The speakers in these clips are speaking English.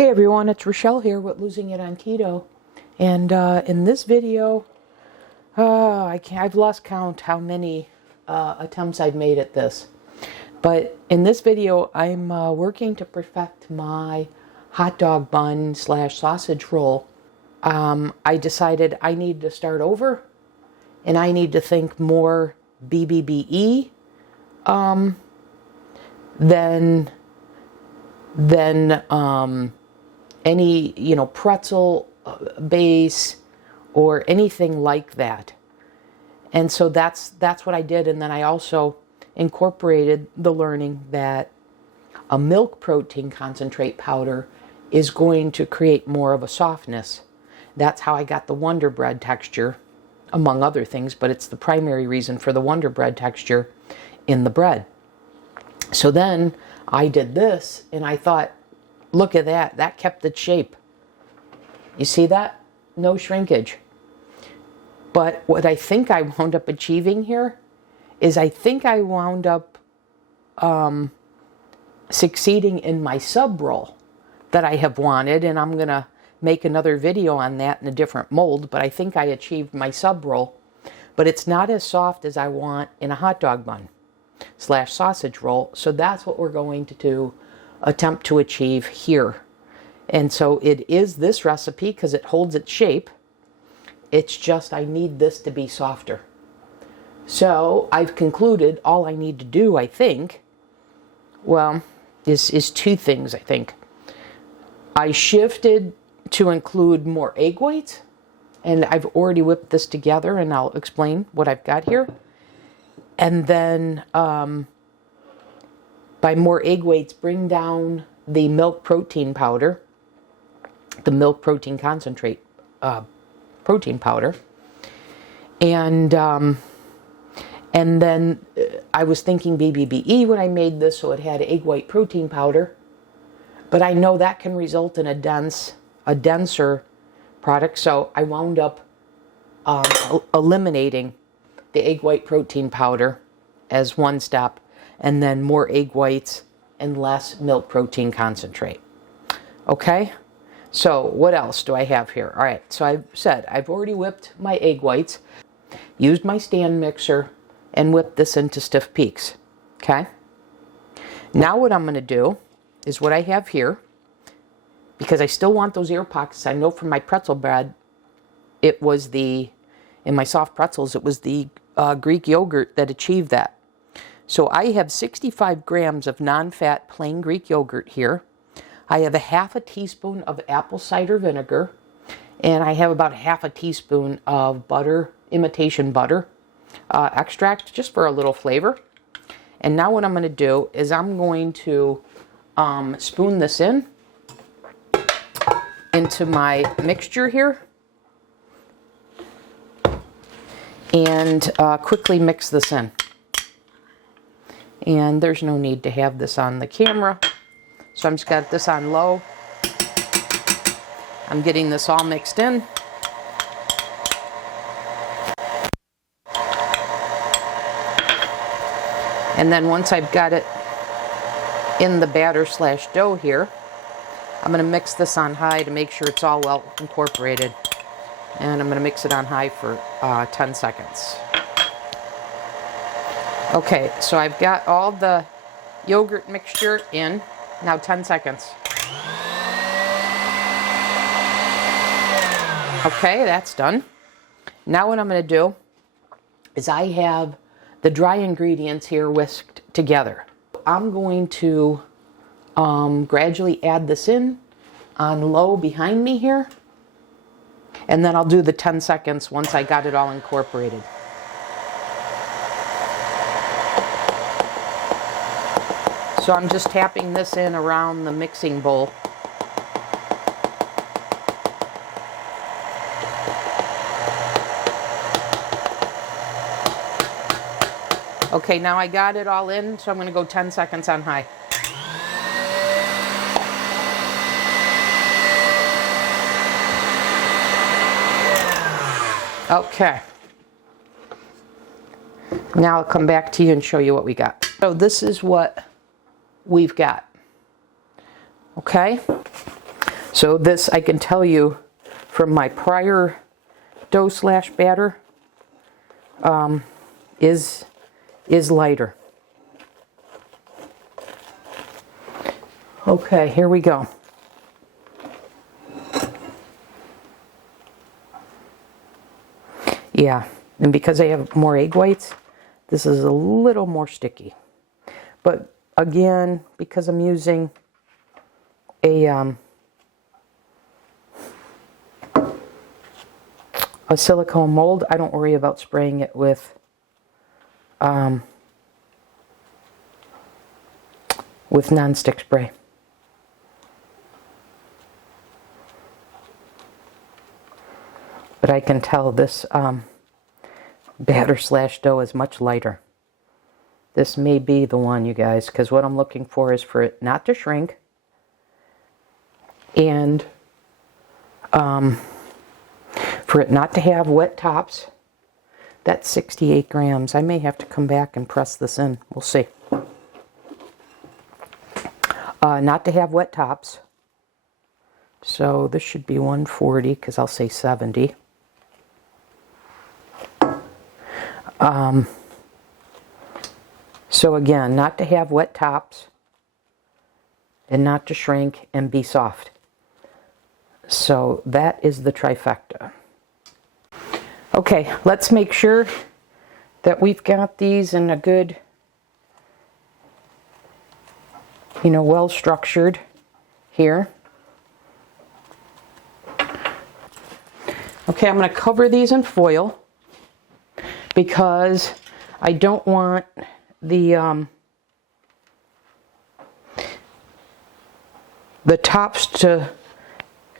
Hey everyone, it's Rochelle here with Losing It on Keto, and in this video, I've lost count how many attempts I've made at this, but in this video I'm working to perfect my hot dog bun / sausage roll. I decided I need to start over, and I need to think more BBBE than any, pretzel base or anything like that. And so that's what I did. And then I also incorporated the learning that a milk protein concentrate powder is going to create more of a softness. That's how I got the Wonder Bread texture, among other things, but it's the primary reason for the Wonder Bread texture in the bread. So then I did this and I thought, look at that, that kept its shape. You see that? No shrinkage. But what I think I wound up achieving here is I think I wound up succeeding in my sub roll that I have wanted, and I'm gonna make another video on that in a different mold, but I think I achieved my sub roll, but it's not as soft as I want in a hot dog bun / sausage roll. So that's what we're going to attempt to achieve here. And so it is this recipe because it holds its shape. It's just I need this to be softer. So I've concluded all I need to do, I think, well, is two things, I think. I shifted to include more egg whites, and I've already whipped this together, and I'll explain what I've got here. And then by more egg whites, bring down the milk protein powder, the milk protein concentrate protein powder. And then I was thinking BBBE when I made this, so it had egg white protein powder. But I know that can result in a denser product, so I wound up eliminating the egg white protein powder as one step, and then more egg whites and less milk protein concentrate. Okay, so what else do I have here? All right, so I've said I've already whipped my egg whites, used my stand mixer, and whipped this into stiff peaks. Okay, now what I'm going to do is what I have here, because I still want those air pockets. I know from my pretzel bread, it was in my soft pretzels, it was the Greek yogurt that achieved that. So I have 65 grams of non-fat plain Greek yogurt here. I have a half a teaspoon of apple cider vinegar, and I have about half a teaspoon of butter, imitation butter extract, just for a little flavor. And now what I'm going to do is I'm going to spoon this into my mixture here, and quickly mix this in. And there's no need to have this on the camera, so I'm just got this on low. I'm getting this all mixed in. And then once I've got it in the batter / dough here, I'm going to mix this on high to make sure it's all well incorporated. And I'm going to mix it on high for 10 seconds. Okay, so I've got all the yogurt mixture in. Now 10 seconds. Okay, that's done. Now what I'm going to do is I have the dry ingredients here whisked together. I'm going to gradually add this in on low behind me here, and then I'll do the 10 seconds once I got it all incorporated. So I'm just tapping this in around the mixing bowl. Okay, now I got it all in, so I'm going to go 10 seconds on high. Okay. Now I'll come back to you and show you what we got. So this is what we've got. Okay? So this, I can tell you from my prior dough/batter, is lighter. Okay, here we go. Yeah, and because I have more egg whites, this is a little more sticky. But again, because I'm using a silicone mold, I don't worry about spraying it with nonstick spray. But I can tell this batter/dough is much lighter. This may be the one, you guys, because what I'm looking for is for it not to shrink and for it not to have wet tops. That's 68 grams. I may have to come back and press this in. We'll see. Not to have wet tops. So this should be 140 because I'll say 70. So again, not to have wet tops and not to shrink and be soft. So that is the trifecta. Okay, let's make sure that we've got these in a good, well structured here. Okay, I'm going to cover these in foil because I don't want the tops to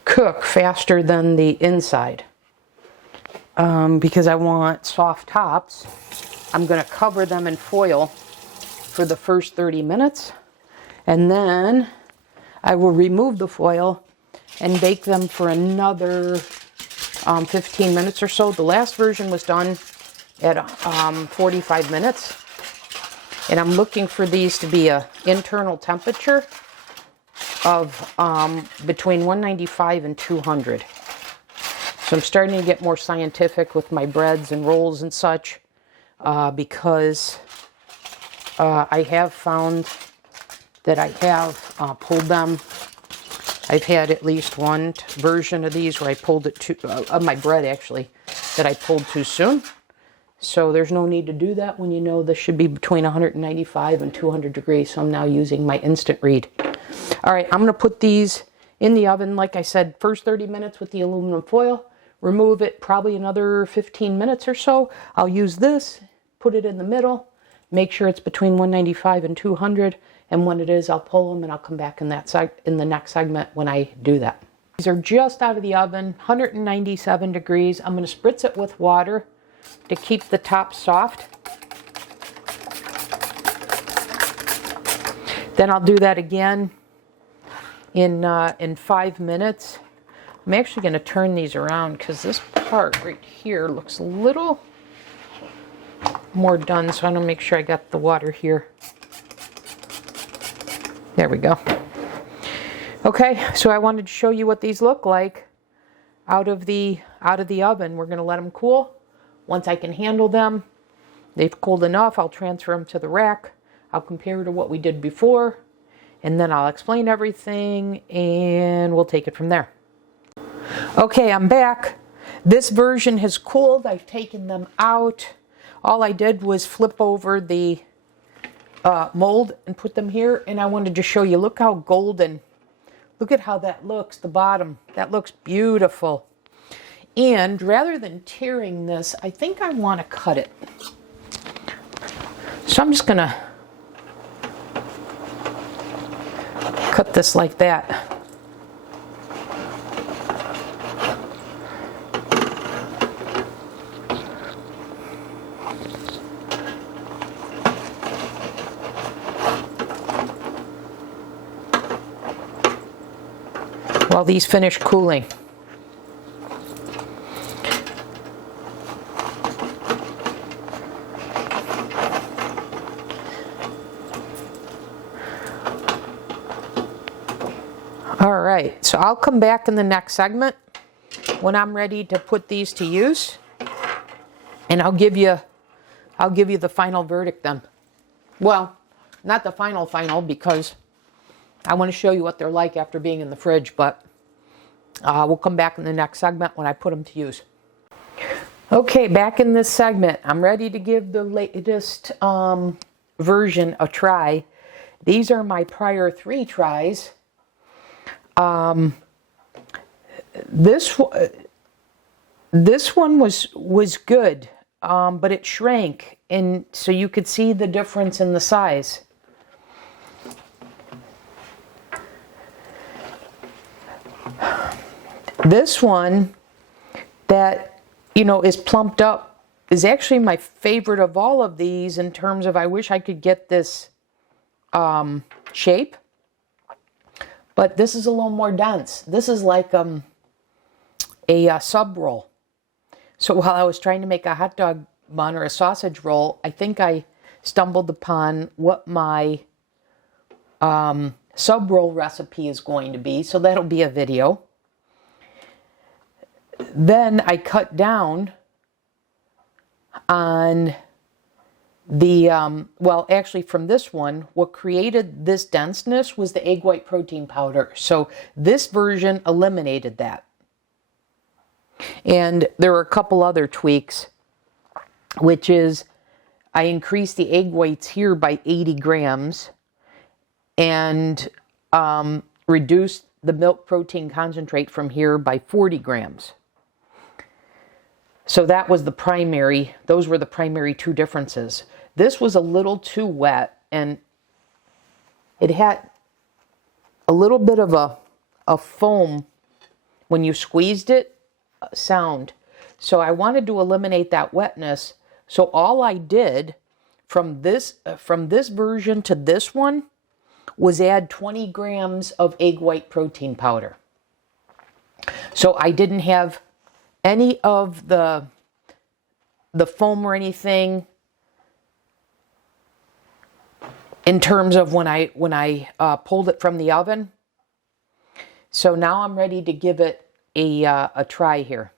cook faster than the inside. Because I want soft tops, I'm going to cover them in foil for the first 30 minutes. And then I will remove the foil and bake them for another 15 minutes or so. The last version was done at 45 minutes. And I'm looking for these to be an internal temperature of between 195 and 200. So I'm starting to get more scientific with my breads and rolls and such because I have found that I have pulled them. I've had at least one version of these where I pulled it too, of my bread actually, that I pulled too soon. So there's no need to do that when you know this should be between 195 and 200 degrees. So I'm now using my instant read. All right, I'm going to put these in the oven, like I said, first 30 minutes with the aluminum foil. Remove it probably another 15 minutes or so. I'll use this, put it in the middle, make sure it's between 195 and 200. And when it is, I'll pull them and I'll come back in the next segment when I do that. These are just out of the oven, 197 degrees. I'm going to spritz it with water to keep the top soft. Then I'll do that again in 5 minutes. I'm actually going to turn these around because this part right here looks a little more done. So I'm going to make sure I got the water here. There we go. Okay, so I wanted to show you what these look like out of the oven. We're going to let them cool. Once I can handle them, they've cooled enough, I'll transfer them to the rack. I'll compare to what we did before, and then I'll explain everything, and we'll take it from there. Okay, I'm back. This version has cooled. I've taken them out. All I did was flip over the mold and put them here, and I wanted to show you, look how golden, look at how that looks, the bottom. That looks beautiful. And rather than tearing this, I think I want to cut it. So I'm just going to cut this like that. While these finish cooling. All right, right, so I'll come back in the next segment when I'm ready to put these to use, and I'll give you the final verdict then. Well, not the final because I want to show you what they're like after being in the fridge, but we'll come back in the next segment when I put them to use. Okay, back in this segment, I'm ready to give the latest version a try. These are my prior 3 tries. This one was good, but it shrank, and so you could see the difference in the size. This one that, you know, is plumped up is actually my favorite of all of these in terms of I wish I could get this shape, but this is a little more dense. This is like a sub roll. So while I was trying to make a hot dog bun or a sausage roll, I think I stumbled upon what my sub roll recipe is going to be, so that'll be a video. Then I cut down on the, well, actually from this one, what created this denseness was the egg white protein powder. So this version eliminated that. And there were a couple other tweaks, which is I increased the egg whites here by 80 grams and reduced the milk protein concentrate from here by 40 grams. So that was the primary, those were the primary 2 differences. This was a little too wet, and it had a little bit of a foam when you squeezed it sound. So I wanted to eliminate that wetness. So all I did from this version to this one was add 20 grams of egg white protein powder. So I didn't have any of the foam or anything in terms of when I pulled it from the oven. So now I'm ready to give it a try here.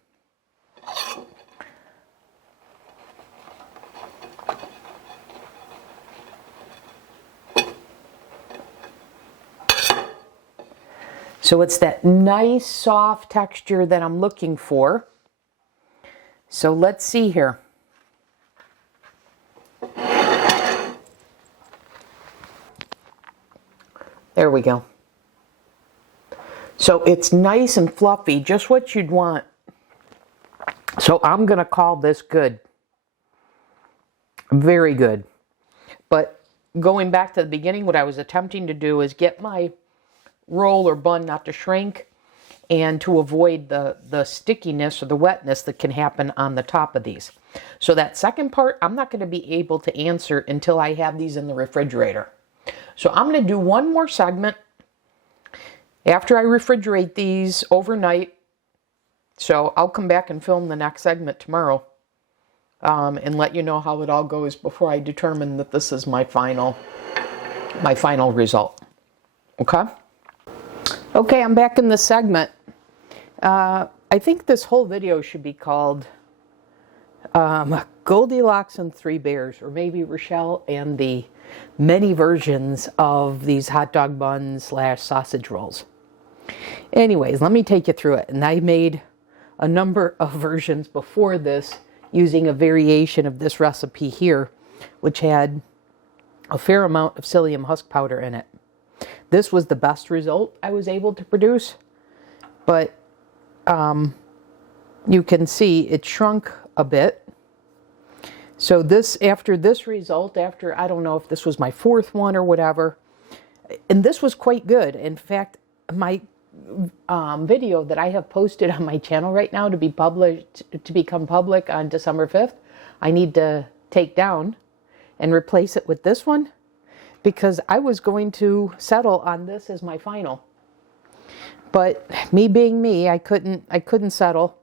So it's that nice soft texture that I'm looking for. So let's see here. There we go. So it's nice and fluffy, just what you'd want. So I'm going to call this good. Very good. But going back to the beginning, what I was attempting to do is get my roll or bun not to shrink and to avoid the stickiness or the wetness that can happen on the top of these. So that second part, I'm not going to be able to answer until I have these in the refrigerator. So I'm going to do one more segment after I refrigerate these overnight. So I'll come back and film the next segment tomorrow and let you know how it all goes before I determine that this is my final result. Okay? Okay, I'm back in the segment. I think this whole video should be called Goldilocks and Three Bears, or maybe Rochelle and the many versions of these hot dog buns / sausage rolls. Anyways, let me take you through it. And I made a number of versions before this using a variation of this recipe here, which had a fair amount of psyllium husk powder in it. This was the best result I was able to produce, but you can see it shrunk a bit. So this, after this result, after, I don't know if this was my 4th one or whatever, and this was quite good. In fact, my video that I have posted on my channel right now to be published, to become public on December 5th, I need to take down and replace it with this one, because I was going to settle on this as my final. But me being me, I couldn't settle,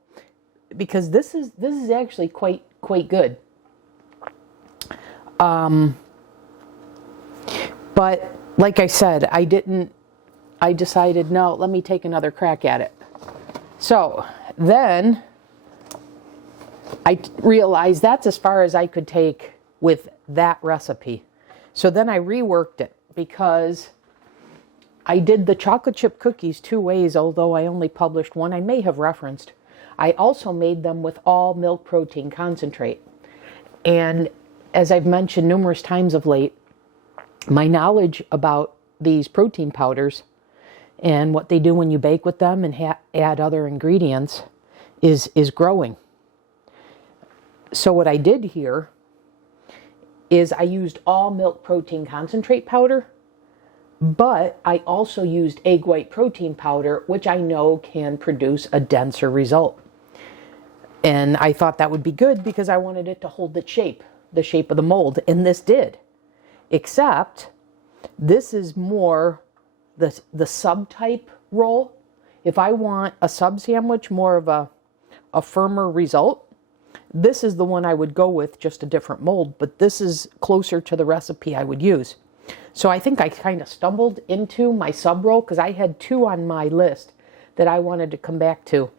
because this is actually quite good. But like I said, I didn't I decided, no, let me take another crack at it. So then I realized that's as far as I could take with that recipe. So then I reworked it because I did the chocolate chip cookies 2 ways, although I only published one. I may have referenced. I also made them with all milk protein concentrate. And as I've mentioned numerous times of late, my knowledge about these protein powders and what they do when you bake with them and add other ingredients is growing. So what I did here is I used all milk protein concentrate powder, but I also used egg white protein powder, which I know can produce a denser result. And I thought that would be good because I wanted it to hold the shape of the mold, and this did. Except this is more the sub-type roll. If I want a sub sandwich, more of a firmer result, this is the one I would go with, just a different mold, but this is closer to the recipe I would use. So I think I kind of stumbled into my sub roll because I had 2 on my list that I wanted to come back to.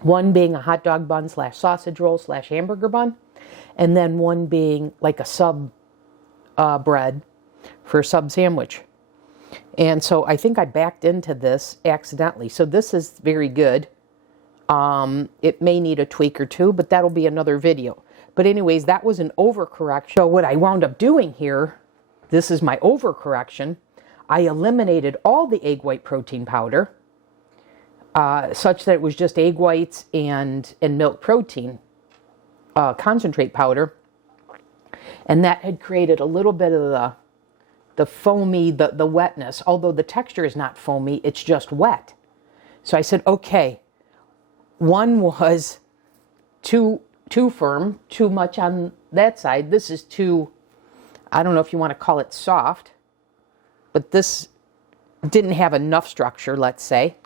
One being a hot dog bun / sausage roll / hamburger bun, and then one being like a sub bread for a sub sandwich. And so I think I backed into this accidentally. So this is very good. It may need a tweak or 2, but that'll be another video. But anyways, that was an overcorrection. So what I wound up doing here, this is my overcorrection. I eliminated all the egg white protein powder, such that it was just egg whites and milk protein concentrate powder. And that had created a little bit of the foamy, the wetness. Although the texture is not foamy, it's just wet. So I said, okay, one was too firm, too much on that side. This is too, I don't know if you want to call it soft, but this didn't have enough structure, let's say.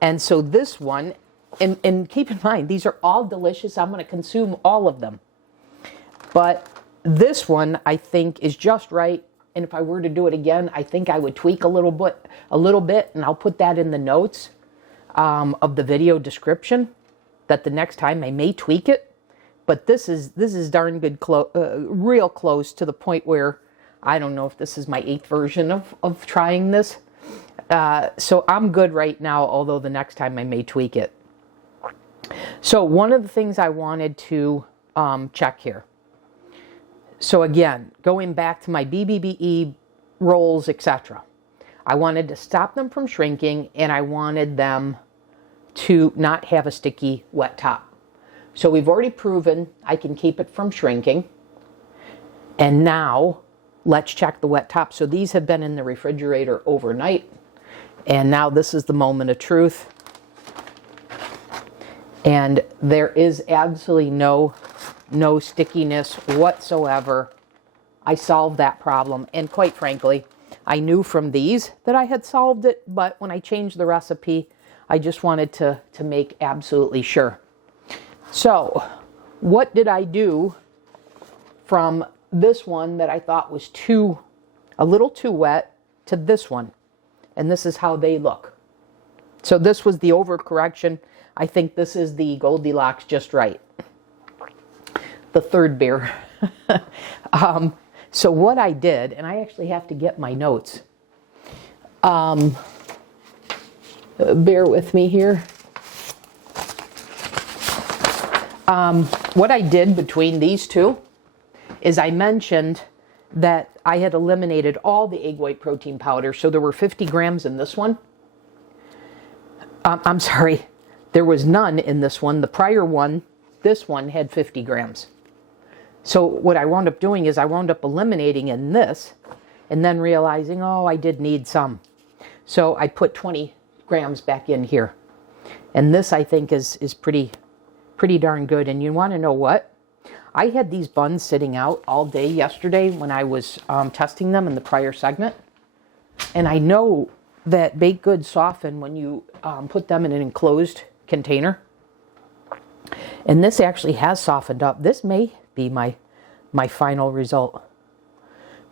And so this one, and keep in mind, these are all delicious. I'm going to consume all of them. But this one, I think, is just right. And if I were to do it again, I think I would tweak a little bit, and I'll put that in the notes of the video description, that the next time I may tweak it. But this is darn good, real close to the point where I don't know if this is my 8th version of trying this. So I'm good right now, although the next time I may tweak it. So one of the things I wanted to check here. So again, going back to my BBBE rolls, etc. I wanted to stop them from shrinking, and I wanted them to not have a sticky, wet top. So we've already proven I can keep it from shrinking. And now let's check the wet top. So these have been in the refrigerator overnight. And now this is the moment of truth. And there is absolutely no stickiness whatsoever. I solved that problem. And quite frankly, I knew from these that I had solved it, but when I changed the recipe, I just wanted to make absolutely sure. So, what did I do from this one that I thought was a little too wet to this one? And this is how they look. So this was the overcorrection. I think this is the Goldilocks just right. The third beer. So what I did, and I actually have to get my notes. Bear with me here. What I did between these two is I mentioned that I had eliminated all the egg white protein powder. So there were 50 grams in this one. I'm sorry, there was none in this one. The prior one, this one had 50 grams. So what I wound up doing is I wound up eliminating in this and then realizing, oh, I did need some. So I put 20 grams back in here. And this, I think, is pretty darn good. And you want to know what? I had these buns sitting out all day yesterday when I was testing them in the prior segment. And I know that baked goods soften when you put them in an enclosed container. And this actually has softened up. This may be my final result.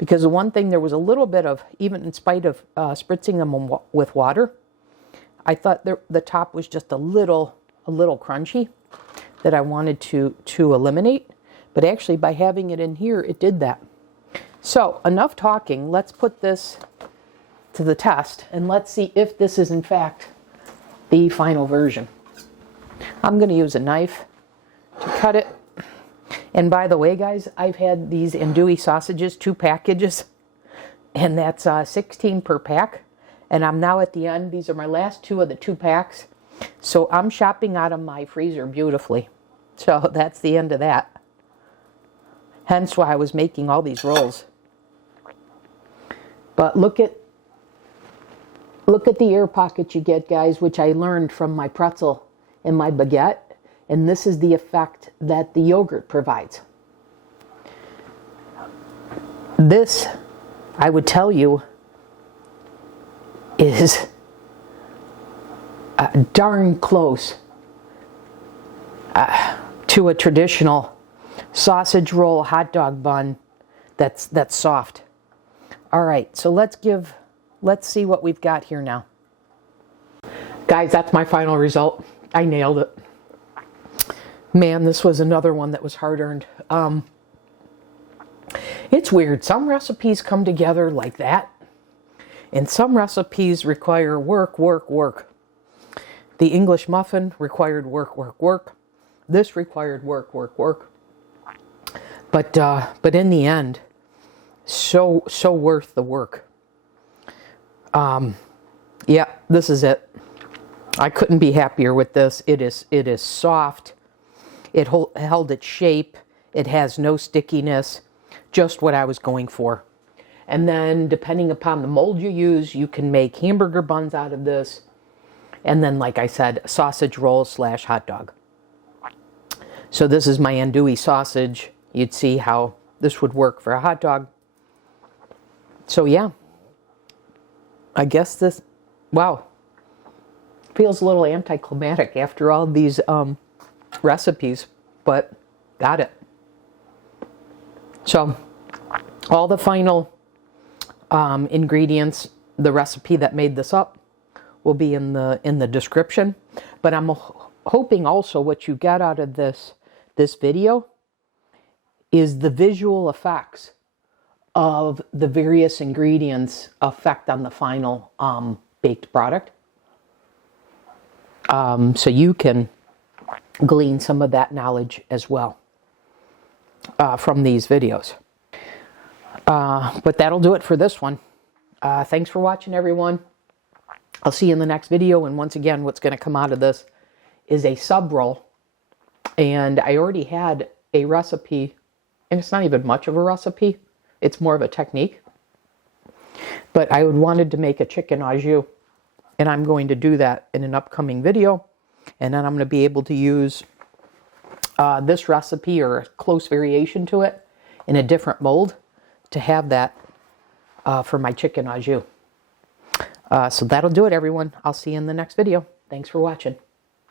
Because the one thing, there was a little bit of, even in spite of spritzing them with water, I thought the top was just a little crunchy that I wanted to eliminate. But actually, by having it in here, it did that. So, enough talking. Let's put this to the test, and let's see if this is, in fact, the final version. I'm going to use a knife to cut it. And by the way, guys, I've had these andouille sausages, 2 packages, and that's 16 per pack. And I'm now at the end. These are my last 2 of the 2 packs. So I'm shopping out of my freezer beautifully. So that's the end of that. Hence why I was making all these rolls. But look at the air pockets you get, guys, which I learned from my pretzel and my baguette. And this is the effect that the yogurt provides. This, I would tell you, is darn close to a traditional sausage roll hot dog bun that's soft. All right, so let's see what we've got here now. Guys, that's my final result. I nailed it. Man, this was another one that was hard-earned. It's weird. Some recipes come together like that, and some recipes require work, work, work. The English muffin required work, work, work. This required work, work, work. But in the end, so worth the work. Yeah, this is it. I couldn't be happier with this. It is soft. It held its shape. It has no stickiness. Just what I was going for. And then, depending upon the mold you use, you can make hamburger buns out of this. And then, like I said, sausage roll / hot dog. So this is my andouille sausage. You'd see how this would work for a hot dog. So yeah. I guess this, wow. Feels a little anticlimactic after all these recipes, but got it. So, all the final ingredients, the recipe that made this up, will be in the description. But I'm hoping also what you get out of this video is the visual effects of the various ingredients effect on the final baked product. So you can glean some of that knowledge as well from these videos. But that'll do it for this one. Thanks for watching, everyone. I'll see you in the next video. And once again, what's going to come out of this is a sub roll. And I already had a recipe, and it's not even much of a recipe. It's more of a technique. But I wanted to make a chicken au jus, and I'm going to do that in an upcoming video. And then I'm going to be able to use this recipe or a close variation to it in a different mold to have that for my chicken au jus. So that'll do it, everyone. I'll see you in the next video. Thanks for watching.